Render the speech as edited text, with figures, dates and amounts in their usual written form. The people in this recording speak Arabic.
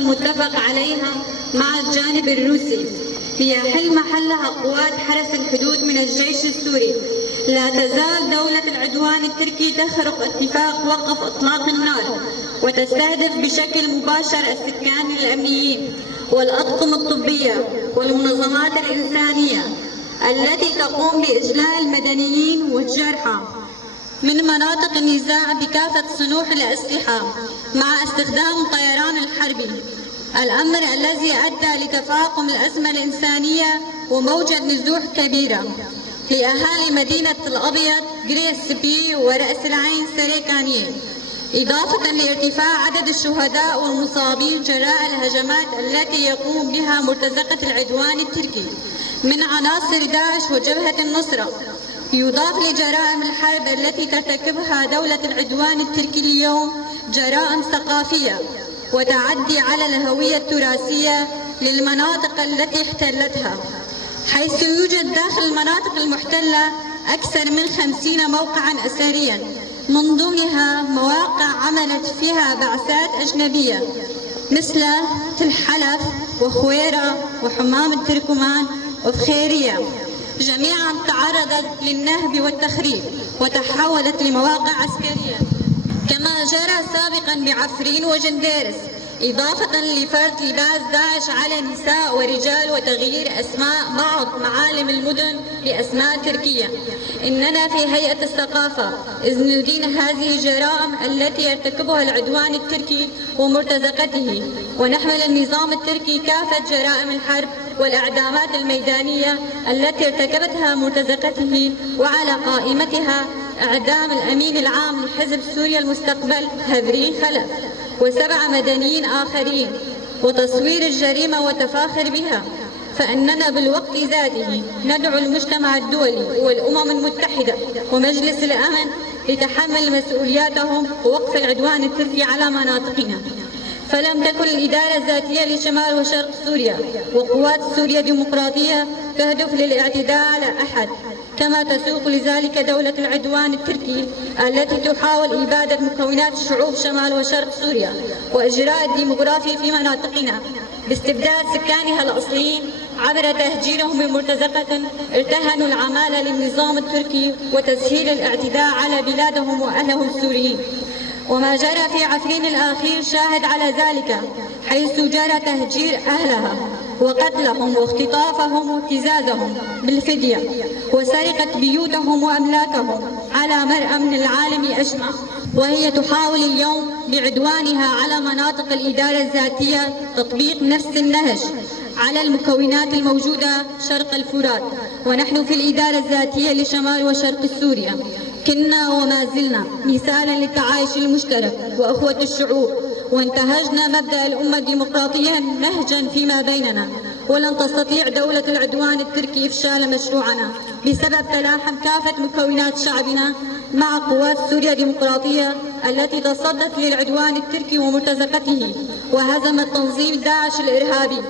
المتفق عليها مع الجانب الروسي ليحل محلها قوات حرس الحدود من الجيش السوري. لا تزال دولة العدوان التركي تخرق اتفاق وقف إطلاق النار وتستهدف بشكل مباشر السكان الأمنيين والأطقم الطبية والمنظمات الإنسانية التي تقوم بإجلاء المدنيين والجرحى من مناطق النزاع بكافة صنوع الأسلحة مع استخدام الطيران الحربي، الأمر الذي أدى لتفاقم الأزمة الإنسانية وموجة نزوح كبيرة لأهالي مدينة الأبيض غريسبي ورأس العين سريكانية، إضافة لارتفاع عدد الشهداء والمصابين جراء الهجمات التي يقوم بها مرتزقة العدوان التركي من عناصر داعش وجبهة النصرة، يضاف لجرائم الحرب التي ترتكبها دولة العدوان التركي اليوم جرائم ثقافية وتعدي على الهوية التراثية للمناطق التي احتلتها، حيث يوجد داخل المناطق المحتلة أكثر من 50 موقعاً أثرياً، من ضمنها مواقع عملت فيها بعثات أجنبية مثل تل حلف وخويرة وحمام التركمان وفخيرية، جميعاً تعرضت للنهب والتخريب وتحولت لمواقع عسكرية، كما جرى سابقاً بعفرين وجنديرس، إضافة لفرض لباس داعش على النساء ورجال وتغيير أسماء بعض معالم المدن بأسماء تركية. إننا في هيئة الثقافة إذ ندين هذه الجرائم التي يرتكبها العدوان التركي ومرتزقته، ونحمل النظام التركي كافة جرائم الحرب والإعدامات الميدانية التي ارتكبتها مرتزقته، وعلى قائمتها إعدام الأمين العام لحزب سوريا المستقبل هذرين خلف و7 مدنيين آخرين وتصوير الجريمة والتفاخر بها. فإننا بالوقت ذاته ندعو المجتمع الدولي والأمم المتحدة ومجلس الأمن لتحمل مسؤولياتهم ووقف العدوان التركي على مناطقنا. فلم تكن الإدارة الذاتية لشمال وشرق سوريا وقوات سوريا الديمقراطية تهدف للاعتداء على أحد، كما تسوق لذلك دولة العدوان التركي التي تحاول إبادة مكونات شعوب شمال وشرق سوريا وإجراء الديمقراطية في مناطقنا باستبداد سكانها الأصليين عبر تهجيرهم بمرتزقة ارتهنوا العمالة للنظام التركي وتسهيل الاعتداء على بلادهم وأهلهم السوريين. وما جرى في عفرين الأخير شاهد على ذلك، حيث جرى تهجير أهلها وقتلهم واختطافهم وابتزازهم بالفدية وسرقة بيوتهم وأملاكهم على مرأى من العالم أجمع، وهي تحاول اليوم بعدوانها على مناطق الإدارة الذاتية تطبيق نفس النهج على المكونات الموجودة شرق الفرات. ونحن في الإدارة الذاتية لشمال وشرق سوريا كنا وما زلنا مثالا للتعايش المشترك وأخوة الشعوب، وانتهجنا مبدأ الأمة الديمقراطية نهجا فيما بيننا، ولن تستطيع دولة العدوان التركي إفشال مشروعنا بسبب تلاحم كافة مكونات شعبنا مع قوات سوريا الديمقراطية التي تصدت للعدوان التركي ومرتزقته وهزمت تنظيم داعش الإرهابي.